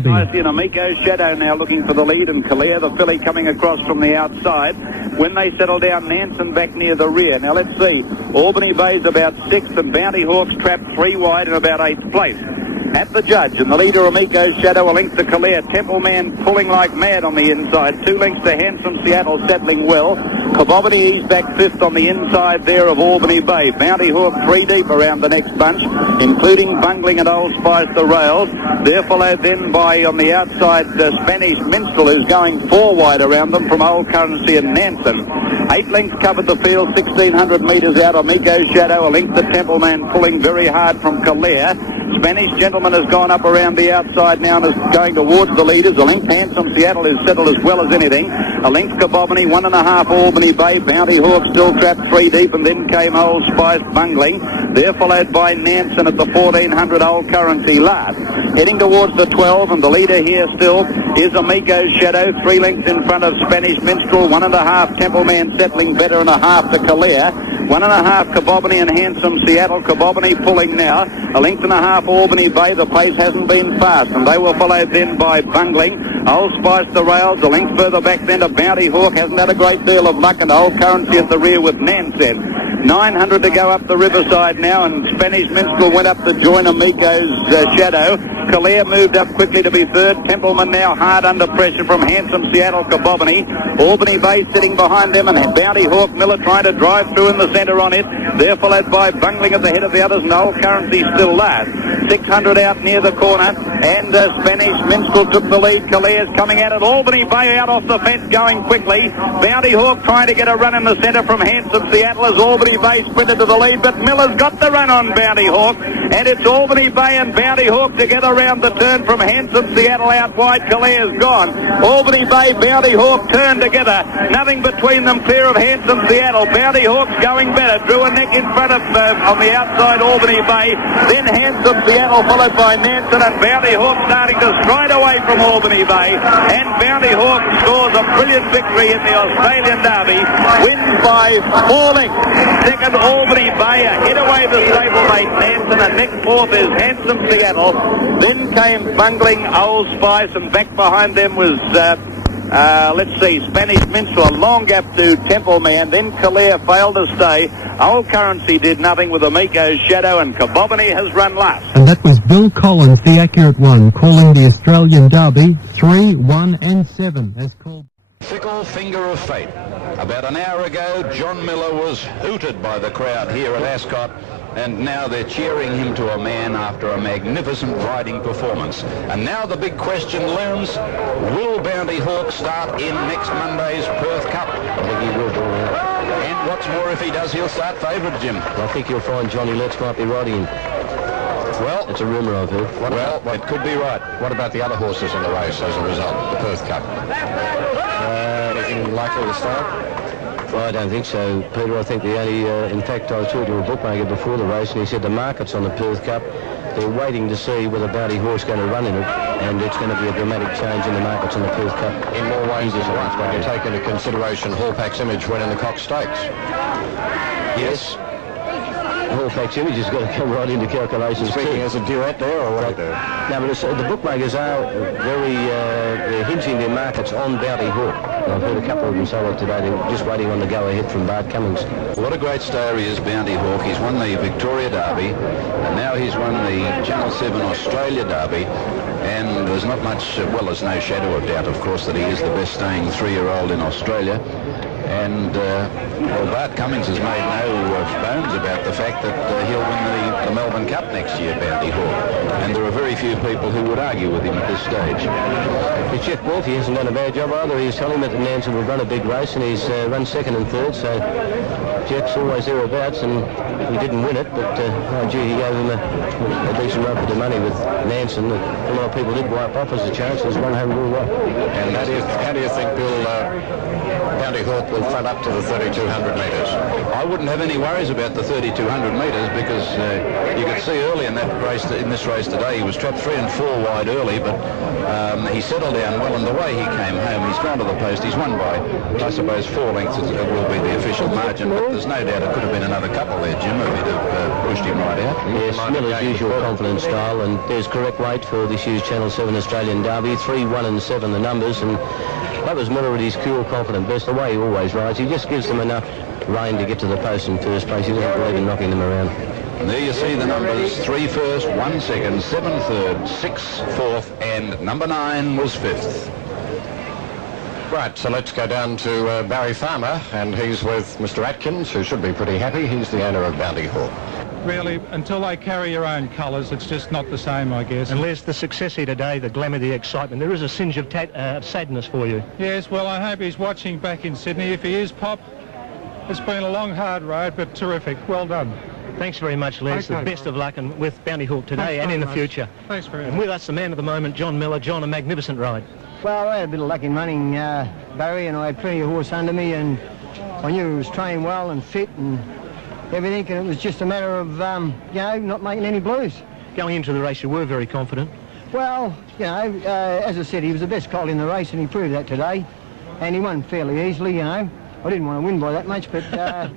Derby. Amico's Shadow now looking for the lead, and Calais, the filly, coming across from the outside. When they settle down, Nansen back near the rear. Now let's see. Albany Bay's about 6th, and Bounty Hawk's trapped 3 wide in about 8th place. At the judge, and the leader, Amico's Shadow, a length to Calais. Temple Man pulling like mad on the inside. 2 lengths to Handsome Seattle, settling well. Cabobany, he's back 5th on the inside there of Albany Bay. Bounty Hawk 3 deep around the next bunch, including Bungling and Old Spice the rails. They're followed then by, on the outside, Spanish Minstrel, who's going 4 wide around them from Old Currency and Nansen. 8 lengths covered the field, 1,600 metres out. Amico's Shadow, a length to Temple Man, pulling very hard from Calais. Spanish Gentleman has gone up around the outside now and is going towards the leaders. A length Handsome Seattle is settled as well as anything. A length Cabobany, 1.5 Albany Bay. Bounty Hawk still trapped 3 deep, and then came Old Spice Bungling. They're followed by Nansen at the 1,400 Old Currency last. Heading towards the 12, and the leader here still is Amico's Shadow. 3 lengths in front of Spanish Minstrel. 1.5 Temple Man settling better, and a half to Calais. 1.5 Cabobany and Handsome Seattle. Cabobany pulling now. A length and a half Albany Bay. The pace hasn't been fast, and they were followed then by Bungling. Old Spice the rails. A length further back then to Bounty Hawk. Hasn't had a great deal of luck, and Old Currency at the rear with Nansen. 900 to go up the riverside now, and Spanish Minstrel went up to join Amico's Shadow. Calais moved up quickly to be 3rd. Templeman now hard under pressure from Handsome Seattle, Cabobany. Albany Bay sitting behind them, and Bounty Hawk Miller trying to drive through in the centre on it. They're followed by Bungling at the head of the others, and Old Currency still last. 600 out near the corner, and Spanish Minstrel took the lead. Calais is coming out of Albany Bay out off the fence going quickly. Bounty Hawk trying to get a run in the centre from Handsome Seattle as Albany Bay sprinted to the lead, but Miller's got the run on Bounty Hawk, and it's Albany Bay and Bounty Hawk together round the turn from Handsome Seattle out wide. Calais is gone. Albany Bay, Bounty Hawk turn together. Nothing between them, clear of Handsome Seattle. Bounty Hawk's going better. Drew a neck in front of, on the outside, Albany Bay. Then Handsome Seattle followed by Nansen, and Bounty Hawk starting to stride away from Albany Bay. And Bounty Hawk scores a brilliant victory in the Australian Derby. Wins by 4 lengths. Second, Albany Bay, a hit away the stablemate Nansen, and next 4th is Handsome Seattle. Then came Bungling, Old Spice, and back behind them was, let's see, Spanish Minstrel, a long gap to Temple Man. Then Calais failed to stay. Old Currency did nothing with Amico's Shadow, and Cabobany has run last. And that was Bill Collins, the accurate one, calling the Australian Derby 3, 1 and 7 as called. Fickle finger of fate. About an hour ago, John Miller was hooted by the crowd here at Ascot, and now they're cheering him to a man after a magnificent riding performance. And now the big question looms, will Bounty Hawk start in next Monday's Perth Cup? I think he will do that. And what's more, if he does, he'll start favourite, Jim. I think you'll find Johnny Letts might be riding him. Well, it's a rumour I've heard. Well, it could be right. What about the other horses in the race as a result, the Perth Cup? Anything likely to start? Well, I don't think so, Peter. I think the only, in fact, I was talking to a bookmaker before the race, and he said the market's on the Perth Cup. They're waiting to see whether Bounty Hawk's going to run in it, and it's going to be a dramatic change in the markets on the Perth Cup. In more ways than one, when you take into consideration Hallpack's Image winning the Cox Stakes. Yes. Hallpack's Image has got to come right into calculations. Speaking as a duet there, or what? No, but the bookmakers are very they're hinging their markets on Bounty Hawk. I've heard a couple of them say that today. They're just waiting on the go-ahead from Bart Cummings. What a great star he is, Bounty Hawk. He's won the Victoria Derby, and now he's won the Channel 7 Australia Derby. And there's not much, well, there's no shadow of doubt, of course, that he is the best staying 3-year-old in Australia. And, well, Bart Cummings has made no bones about the fact that he'll win the Melbourne Cup next year, Bounty Hawk. And there are very few people who would argue with him at this stage. But Jeff Wolfe hasn't done a bad job either. He's telling him that Nansen will run a big race, and he's run 2nd and 3rd, so Jeff's always thereabouts, and he didn't win it, but oh gee, he gave him a decent run for the money with Nansen. A lot of people did wipe off as a chance. There's one home rule right. And how do you think Bill Bounty Hawk will front up to the 3,200 metres. I wouldn't have any worries about the 3,200 metres because you could see early in that race, in this race today, he was trapped 3 and 4 wide early, but he settled down well, and the way he came home, he's gone to the post. He's won by, I suppose, 4 lengths. It will be the official margin, but there's no doubt it could have been another couple there, Jim, if he'd have pushed him right out. Yes, Miller's usual confident style, and there's correct weight for this year's Channel 7 Australian Derby. 3, 1 and 7 the numbers, and that was Miller at his cool, confident best, the way he always rides. He just gives them enough rein to get to the post in first place. He doesn't believe in knocking them around. And there you see the numbers: 3 first, 1 second, 7 third, 6 fourth, and number 9 was 5th. Right, so let's go down to Barry Farmer, and he's with Mr. Atkins, who should be pretty happy. He's the owner of Bounty Hawk. Really, until they carry your own colours, it's just not the same, I guess. And Les, the success here today, the glamour, the excitement, there is a singe of sadness for you. Yes, well, I hope he's watching back in Sydney. If he is, Pop, it's been a long, hard road, but terrific. Well done. Thanks very much, Les. Okay. The best of luck and with Bounty Hawk today. Thanks and in the much. future. Thanks very much. And with us, the man of the moment, John Miller. John, a magnificent ride. Well, I had a bit of luck in running, Barry, and I had plenty of horse under me, and I knew he was trained well and fit and everything, and it was just a matter of, you know, not making any blues. Going into the race, you were very confident. Well, you know, as I said, he was the best colt in the race, and he proved that today, and he won fairly easily, you know. I didn't want to win by that much, but...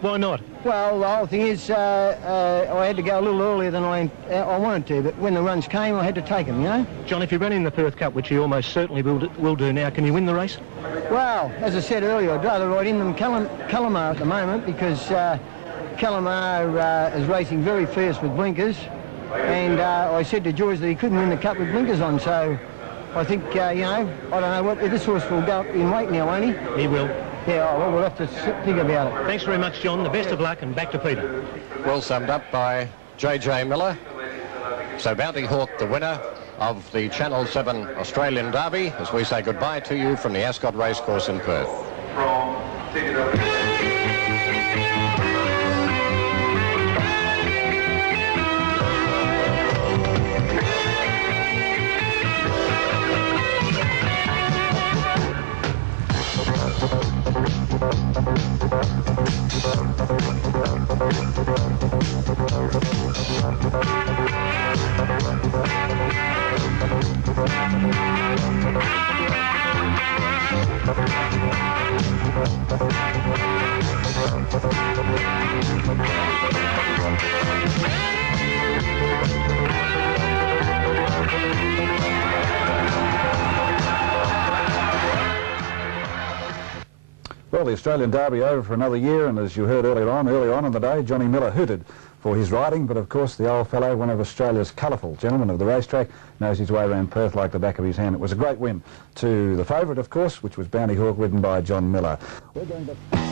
Why not? Well, the whole thing is, I had to go a little earlier than I wanted to, but when the runs came, I had to take them, you know. John, if you run in the Perth Cup, which you almost certainly will do now, can you win the race? Well, as I said earlier, I'd rather ride in than Calamar at the moment, because Calamar is racing very fierce with blinkers, and I said to George that he couldn't win the Cup with blinkers on, so I think, you know, I don't know what, this horse will go up in weight now, won't he? He will. Yeah, well, we'll have to think about it. Thanks very much, John. The best of luck, and back to Peter. Well summed up by J.J. Miller. So Bounty Hawk, the winner of the Channel 7 Australian Derby, as we say goodbye to you from the Ascot Racecourse in Perth. Well, the Australian Derby over for another year, and as you heard earlier on in the day, Johnny Miller hooted for his riding, but of course the old fellow, one of Australia's colourful gentlemen of the racetrack, knows his way around Perth like the back of his hand. It was a great win to the favourite, of course, which was Bounty Hawk, ridden by John Miller. We're going to...